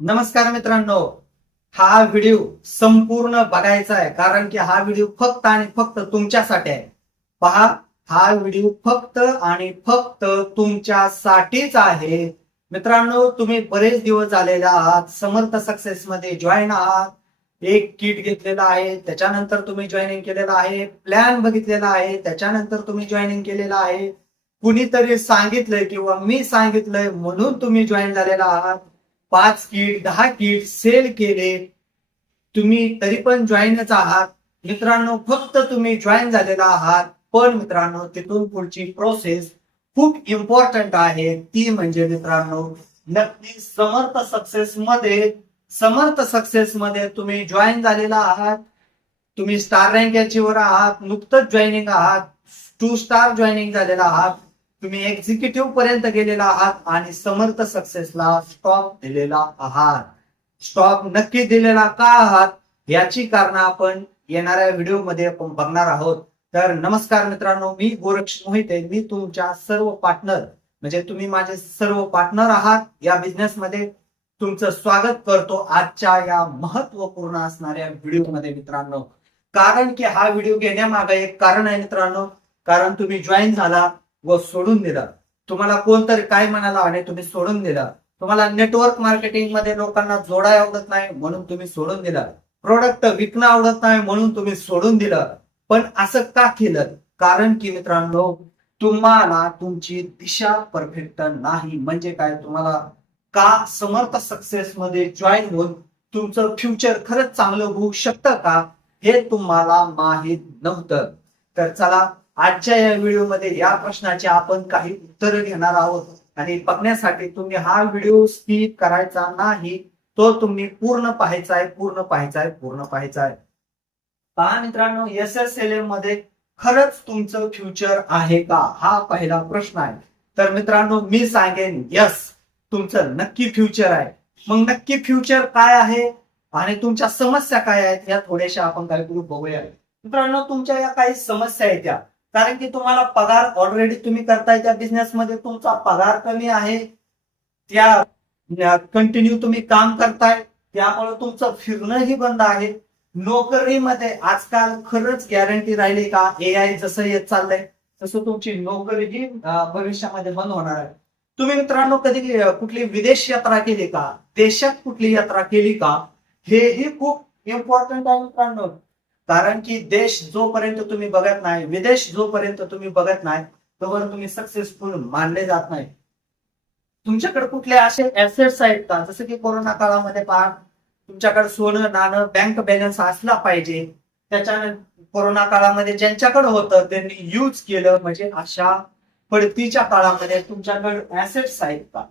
नमस्कार मित्रांनो. हा व्हिडिओ संपूर्ण बघायचा आहे. कारण की हा व्हिडिओ फक्त आणि फक्त तुमच्यासाठी आहे. पहा हा व्हिडिओ फक्त आणि फक्त तुमच्यासाठीच आहे. मित्रांनो तुम्ही बरेच दिवस झालेले आहात. समर्थ सक्सेस मध्ये जॉईन आहात. एक किट घेतलेला आहे. त्याच्यानंतर तुम्ही जॉईनिंग केलेलं आहे. प्लॅन बघितलेला आहे. त्याच्यानंतर तुम्ही जॉईनिंग केलेलं आहे. कुणीतरी सांगितलंय किंवा मी सांगितलंय म्हणून तुम्ही जॉईन झालेला आहात. पाच किट दहा किट सेल केले. तुम्ही तरी पण जॉईनच आहात. मित्रांनो फक्त तुम्ही जॉईन झालेला आहात. पण मित्रांनो तिथून पुढची प्रोसेस खूप इम्पॉर्टंट आहे. ती म्हणजे मित्रांनो नक्की समर्थ सक्सेस मध्ये समर्थ सक्सेस मध्ये तुम्ही जॉईन झालेला आहात. तुम्ही स्टार रँक याचीवर आहात. नुकतंच जॉईनिंग आहात. टू स्टार जॉईनिंग झालेला आहात. तुम्ही एक्झिक्युटिव्ह पर्यंत गेलेला आहात आणि समर्थ सक्सेसला स्टॉप दिलेला आहात. स्टॉप नक्की दिलेला का आहात? याची कारण आपण येणाऱ्या व्हिडिओमध्ये आपण बघणार आहोत. तर नमस्कार मित्रांनो मी गोरक्ष मोहिते. मी तुमच्या सर्व पार्टनर म्हणजे तुम्ही माझे सर्व पार्टनर आहात. या बिझनेस मध्ये तुमचं स्वागत करतो आजच्या या महत्त्वपूर्ण असणाऱ्या व्हिडिओमध्ये मित्रांनो. कारण की हा व्हिडिओ घेण्यामागे एक कारण आहे मित्रांनो. कारण तुम्ही जॉईन झाला व सोडून दिलं. तुम्हाला कोणतरी काय म्हणाला आणि तुम्ही सोडून दिलं. तुम्हाला नेटवर्क मार्केटिंगमध्ये लोकांना जोडाय आवडत नाही म्हणून तुम्ही सोडून दिलं. प्रोडक्ट विकणं आवडत नाही म्हणून तुम्ही सोडून दिलं. पण असं का केलं? कारण की मित्रांनो तुम्हाला तुमची दिशा परफेक्ट नाही. म्हणजे काय? तुम्हाला का समर्थ सक्सेस मध्ये जॉईन होऊन तुमचं फ्युचर खरंच चांगलं होऊ शकतं का? हे तुम्हाला माहीत नव्हतं. तर चला आजच्या या व्हिडिओमध्ये या प्रश्नाचे आपण काही उत्तर घेणार आहोत. आणि बघण्यासाठी तुम्ही हा व्हिडिओ स्किप करायचा नाही तो तुम्ही पूर्ण पाहायचा आहे पूर्ण पाहायचा आहे पूर्ण पाहायचा आहे. पहा मित्रांनो एस एस एल एममध्ये खरंच तुमचं फ्युचर आहे का? हा पहिला प्रश्न आहे. तर मित्रांनो मी सांगेन यस तुमचं नक्की फ्युचर आहे. मग नक्की फ्युचर काय आहे? आणि तुमच्या समस्या काय आहेत? या थोड्याशा आपण काय करू बघूया. मित्रांनो तुमच्या या काही समस्या आहेत त्या. कारण की तुम्हाला पगार ऑलरेडी तुम्ही करताय त्या बिझनेस मध्ये तुमचा पगार कमी आहे. त्या कंटिन्यू तुम्ही काम करताय. त्यामुळे तुमचं फिरणंही बंद आहे. नोकरीमध्ये आजकाल खरंच गॅरंटी राहिली का? ए आय जसं येत चाललंय तसं तुमची नोकरीही ही भविष्यामध्ये बंद होणार आहे. तुम्ही मित्रांनो कधी कुठली विदेश यात्रा केली का? देशात कुठली यात्रा केली का? हेही खूप इम्पॉर्टंट आहे मित्रांनो. कारण की देश जोपर्यंत तुम्ही बघत नाही विदेश जोपर्यंत तुम्ही बघत नाही तोवर तुम्ही सक्सेसफुल मानले जात नाही. तुमच्याकडे कुठले असे ऍसेट्स आहेत का? जसं की कोरोना काळामध्ये पहा तुमच्याकडे सोनं नाणं बँक बॅलन्स असला पाहिजे. त्याच्यानंतर कोरोना काळामध्ये ज्यांच्याकडे होतं त्यांनी यूज केलं म्हणजे अशा पडतीच्या काळामध्ये तुमच्याकडे ऍसेट्स आहेत का?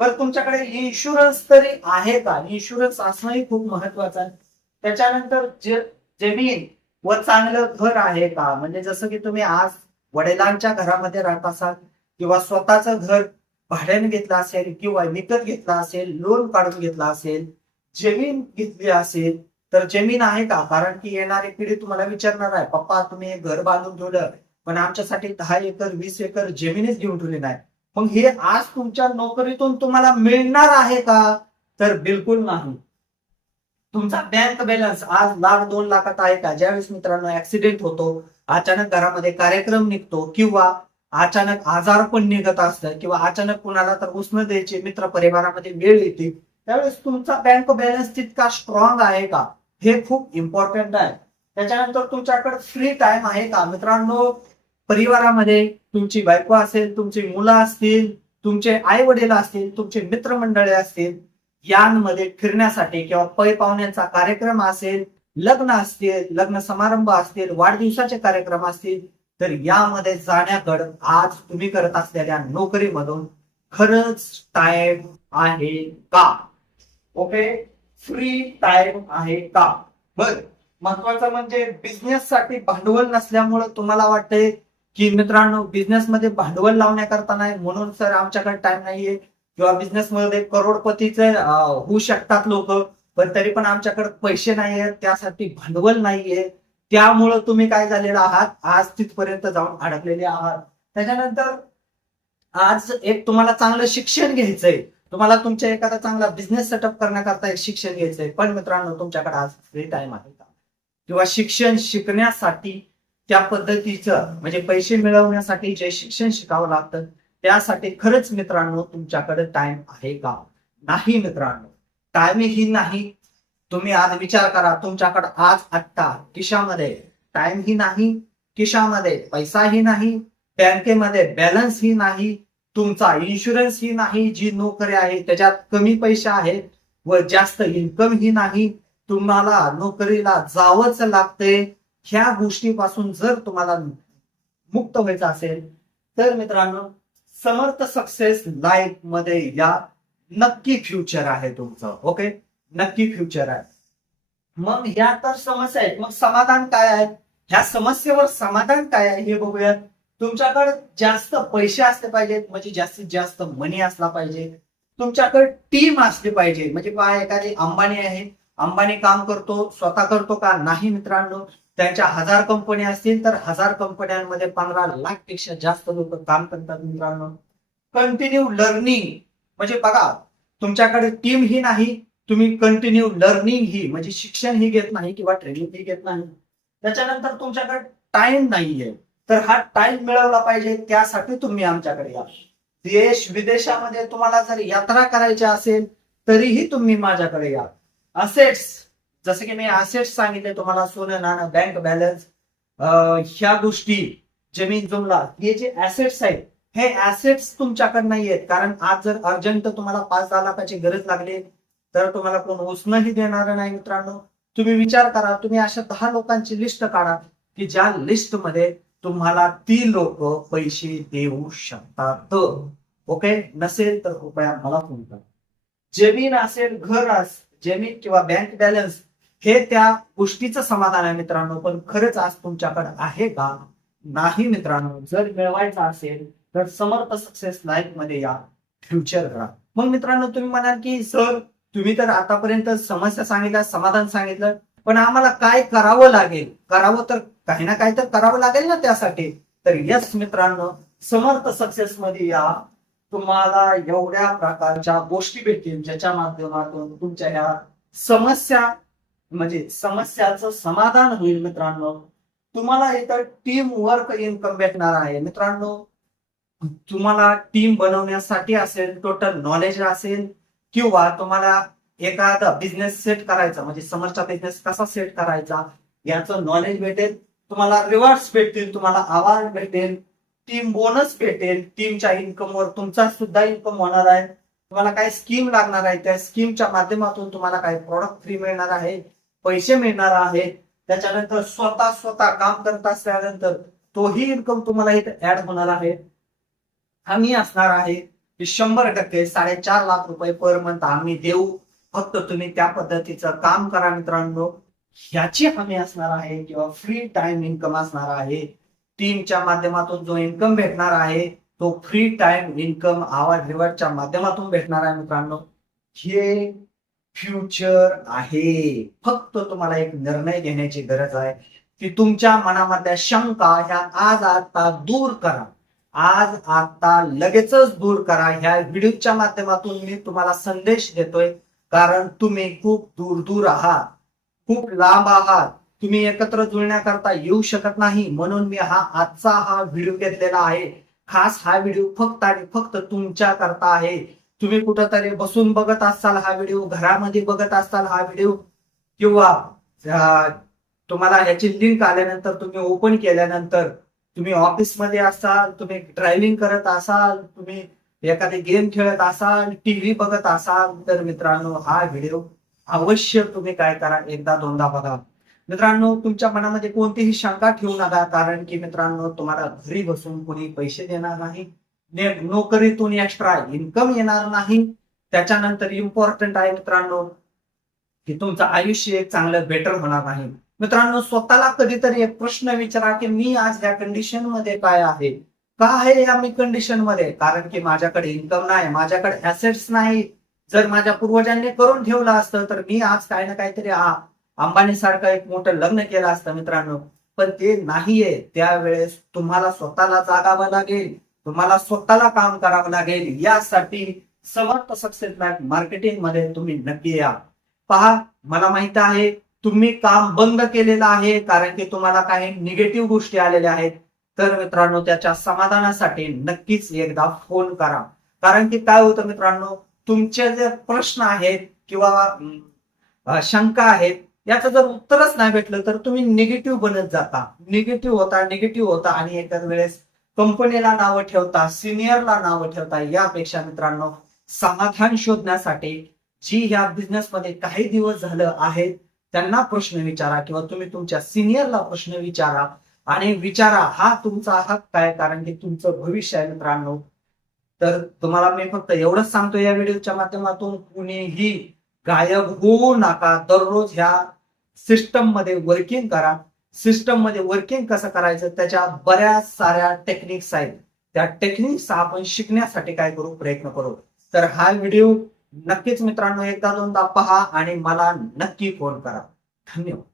तर तुमच्याकडे इन्शुरन्स तरी आहे का? इन्शुरन्स असणंही खूप महत्वाचं आहे. त्याच्यानंतर जे जमीन व चांगलं घर आहे का? म्हणजे जसं की तुम्ही आज वडिलांच्या घरामध्ये राहत असाल किंवा स्वतःचं घर भाड्याने घेतलं असेल किंवा विकत घेतलं असेल लोन काढून घेतलं असेल जमीन घेतली असेल तर जमीन आहे का? कारण की येणारी पिढी तुम्हाला विचारणार आहे पप्पा तुम्ही घर बांधून ठेवलं पण आमच्यासाठी दहा एकर वीस एकर जमीनच घेऊन ठेवली नाही. मग हे आज तुमच्या नोकरीतून तुम्हाला मिळणार आहे का? तर बिलकुल नाही. तुमचा बँक बॅलन्स आज लाख दोन लाखात आहे का? ज्यावेळेस मित्रांनो ऍक्सिडेंट होतो अचानक घरामध्ये कार्यक्रम निघतो किंवा अचानक आजार पण निघत असतं किंवा अचानक कुणाला तर उष्ण द्यायचे मित्र परिवारामध्ये वेळ येते त्यावेळेस तुमचा बँक बॅलन्स तितका स्ट्रॉंग आहे का? हे खूप इम्पॉर्टंट आहे. त्याच्यानंतर तुमच्याकडे फ्री टाइम आहे का? मित्रांनो परिवारामध्ये तुमची बायको असेल तुमची मुलं असतील तुमचे आई वडील असतील तुमचे मित्रमंडळी असतील यांमध्ये फिरण्यासाठी किंवा पै पाहुण्यांचा कार्यक्रम असेल लग्न असतील लग्न समारंभ असतील वाढदिवसाचे कार्यक्रम असतील तर यामध्ये जाण्याकडं आज तुम्ही करत असलेल्या नोकरीमधून खरंच टाइम आहे का? ओके फ्री टाइम आहे का? बर. महत्वाचं म्हणजे बिझनेस साठी भांडवल नसल्यामुळं तुम्हाला वाटतंय की मित्रांनो बिझनेस मध्ये भांडवल लावण्याकरता नाही म्हणून सर आमच्याकडे टाइम नाहीये. किंवा बिझनेस मध्ये करोडपतीचे होऊ शकतात लोक पण तरी पण आमच्याकडे पैसे नाहीयेत त्यासाठी भांडवल नाहीये. त्यामुळं तुम्ही काय झालेलं आहात? आज तिथपर्यंत जाऊन अडकलेले आहात. त्याच्यानंतर आज एक तुम्हाला चांगलं शिक्षण घ्यायचंय. तुम्हाला तुमच्या एखादा चांगला बिझनेस सेटअप करण्याकरता एक शिक्षण घ्यायचंय. पण मित्रांनो तुमच्याकडे आज फ्री टाइम आहे का? किंवा शिक्षण शिकण्यासाठी त्या पद्धतीचं म्हणजे पैसे मिळवण्यासाठी जे शिक्षण शिकावं लागतं त्यासाठी खरंच मित्रांनो तुमच्याकडे टाइम आहे का? नाही मित्रांनो. टाइम ही नाही. तुम्ही आज विचार करा तुमच्याकडे आज आत्ता किशामध्ये टाइम ही नाही किशामध्ये पैसाही नाही बँकेमध्ये बॅलन्स ही नाही तुमचा इन्शुरन्स ही नाही जी नोकरी आहे त्याच्यात कमी पैसे आहेत व जास्त इन्कम ही नाही. तुम्हाला नोकरीला जावंच लागते ह्या गोष्टीपासून जर तुम्हाला मुक्त व्हायचं असेल तर मित्रांनो समर्थ सक्सेस लाईफमध्ये या नक्की फ्युचर आहे तुमचं ओके नक्की फ्युचर आहे. मग या तर समस्या आहेत. मग समाधान काय आहे? ह्या समस्येवर समाधान काय आहे हे बघूयात. तुमच्याकडे जास्त पैसे असले पाहिजेत म्हणजे जास्तीत जास्त मनी असला पाहिजे. तुमच्याकडे टीम असली पाहिजे. म्हणजे पहा एखादी अंबानी आहे. अंबानी काम करतो स्वतः करतो का? नाही मित्रांनो. त्यांच्या हजार कंपन्या असतील तर हजार कंपन्यांमध्ये पंधरा लाखपेक्षा जास्त लोक काम करतात मित्रांनो. कंटिन्यू लर्निंग म्हणजे बघा तुमच्याकडे टीम ही नाही तुम्ही कंटिन्यू लर्निंग ही म्हणजे शिक्षण ही घेत नाही किंवा ट्रेनिंग ही घेत नाही. त्याच्यानंतर तुमच्याकडे टाइम नाहीये. तर हा टाइम मिळवला पाहिजे त्यासाठी तुम्ही आमच्याकडे या. देश विदेशामध्ये तुम्हाला जर यात्रा करायची असेल तरीही तुम्ही माझ्याकडे या. असेट्स जसं की मी असेट्स सांगितले तुम्हाला सोनं नाणं बँक बॅलन्स ह्या गोष्टी जमीन जुमला हे जे ऍसेट्स आहेत हे ऍसेट्स तुमच्याकडे नाही आहेत कारण आज जर अर्जंट तुम्हाला पाच दहा लाखाची गरज लागली तर तुम्हाला कोण उसनही देणार नाही मित्रांनो. तुम्ही विचार करा तुम्ही अशा दहा लोकांची लिस्ट काढा की ज्या लिस्टमध्ये तुम्हाला ती लोक पैसे देऊ शकतात. ओके? नसेल तर कृपया मला फोन करा. जमीन असेल घर अस जमीन किंवा बँक बॅलन्स हे त्या गोष्टीचं समाधान आहे मित्रांनो पण खरंच आज तुमच्याकडे आहे का? नाही मित्रांनो. जर मिळवायचं असेल तर समर्थ सक्सेस लाईफमध्ये या. फ्युचर करा मग मित्रांनो तुम्ही म्हणाल की सर तुम्ही तर आतापर्यंत समस्या सांगितल्या समाधान सांगितलं पण आम्हाला काय करावं लागेल? करावं तर काही ना काही तर करावं लागेल ना त्यासाठी. तर यस मित्रांनो समर्थ सक्सेस मध्ये या. तुम्हाला एवढ्या प्रकारच्या गोष्टी भेटतील ज्याच्या माध्यमातून तुमच्या या समस्या म्हणजे समस्याचं समाधान होईल मित्रांनो. तुम्हाला इथं टीम वर्क इन्कम भेटणार आहे. मित्रांनो तुम्हाला टीम बनवण्यासाठी असेल टोटल नॉलेज असेल किंवा तुम्हाला एखादा बिझनेस सेट करायचा म्हणजे समोरचा बिझनेस कसा सेट करायचा याचं नॉलेज भेटेल तुम्हाला रिवॉर्ड्स भेटतील तुम्हाला अवॉर्ड भेटेल टीम बोनस भेटेल टीमच्या इन्कमवर तुमचा सुद्धा इन्कम होणार आहे. तुम्हाला काय स्कीम लागणार आहे त्या स्कीमच्या माध्यमातून तुम्हाला काही प्रॉडक्ट फ्री मिळणार आहे पैसे मिळणार आहे त्याच्यानंतर स्वतः स्वतः काम करत असल्यानंतर तोही इन्कम तुम्हाला इथे ऍड होणार आहे. आम्ही असणार आहे शंभर टक्के साडेचार लाख रुपये पर मंथ आम्ही देऊ. फक्त तुम्ही त्या पद्धतीचं काम करा मित्रांनो. ह्याची हमी असणार आहे किंवा फ्री टाइम इन्कम असणार आहे. टीमच्या माध्यमातून जो इन्कम भेटणार आहे तो फ्री टाइम इन्कम आवाज रिवॉर्डच्या माध्यमातून भेटणार आहे मित्रांनो. हे फ्युचर आहे. फक्त तुम्हाला एक निर्णय घेण्याची गरज आहे की तुमच्या मनामधल्या शंका ह्या आज आता दूर करा. आज आता लगेचच दूर करा. ह्या व्हिडिओच्या माध्यमातून मी तुम्हाला संदेश देतोय कारण तुम्ही खूप दूर दूर आहात. खूप लांब आहात. तुम्ही एकत्र जुळण्याकरता येऊ शकत नाही. म्हणून मी हा आजचा हा व्हिडिओ घेतलेला आहे. खास हा व्हिडिओ फक्त आणि फक्त तुमच्या करता आहे. तुम्ही कुठंतरी बसून बघत असाल हा व्हिडिओ घरामध्ये बघत असाल हा व्हिडिओ किंवा तुम्हाला ह्याची लिंक आल्यानंतर तुम्ही ओपन केल्यानंतर तुम्ही ऑफिसमध्ये असाल तुम्ही ड्रायव्हिंग करत असाल तुम्ही एखादी गेम खेळत असाल टीव्ही बघत असाल तर मित्रांनो हा व्हिडिओ अवश्य तुम्ही काय करा एकदा दोनदा बघा. मित्रांनो तुमच्या मनामध्ये कोणतीही शंका ठेवू नका कारण की मित्रांनो तुम्हाला घरी बसून कोणी पैसे देणार नाही. नोकरीतून एक्स्ट्रा इन्कम येणार नाही. त्याच्यानंतर इम्पॉर्टंट आहे मित्रांनो की तुमचं आयुष्य एक चांगलं बेटर होणार नाही मित्रांनो स्वतःला कधीतरी एक प्रश्न विचारा की मी आज या कंडिशनमध्ये काय आहे? का आहे या मी कंडिशनमध्ये? कारण की माझ्याकडे इन्कम नाही माझ्याकडे ऍसेट्स नाही. जर माझ्या पूर्वजांनी करून ठेवलं असतं तर मी आज काही ना काहीतरी अंबानी सारखं एक मोठं लग्न केलं असतं मित्रांनो. पण ते नाहीये. त्यावेळेस तुम्हाला स्वतःला जागावं लागेल. तुम्हाला स्वतःला काम करावं लागेल. यासाठी समर्थ सक्सेस बँक मार्केटिंगमध्ये तुम्ही नक्की या. पहा मला माहीत आहे तुम्ही काम बंद केलेलं आहे कारण की तुम्हाला काही निगेटिव्ह गोष्टी आलेल्या आहेत. तर मित्रांनो त्याच्या समाधानासाठी नक्कीच एकदा फोन करा. कारण की काय होतं मित्रांनो तुमचे जे प्रश्न आहेत किंवा शंका आहेत याचं जर उत्तरच नाही भेटलं तर तुम्ही निगेटिव्ह बनत जाता. निगेटिव्ह होता निगेटिव्ह होता आणि एकाच वेळेस कंपनीला नावं ठेवता सिनियरला नावं ठेवता यापेक्षा मित्रांनो समाधान शोधण्यासाठी जी ह्या बिझनेसमध्ये काही दिवस झालं आहेत त्यांना प्रश्न विचारा किंवा तुम्ही तुमच्या सिनियरला प्रश्न विचारा आणि विचारा हा तुमचा हक्क आहे कारण की तुमचं भविष्य आहे मित्रांनो. तर तुम्हाला मी फक्त एवढंच सांगतो या व्हिडिओच्या माध्यमातून कुणीही गायब होऊ नका. दररोज ह्या सिस्टममध्ये वर्किंग करा. सिस्टममध्ये वर्किंग कसं करायचं? त्याच्या बऱ्याच साऱ्या टेक्निक्स आहेत. त्या टेक्निक्स आपण शिकण्यासाठी काय करू? प्रयत्न करू. तर हा व्हिडिओ नक्कीच मित्रांनो एकदा दोनदा पहा आणि मला नक्की फोन करा. धन्यवाद.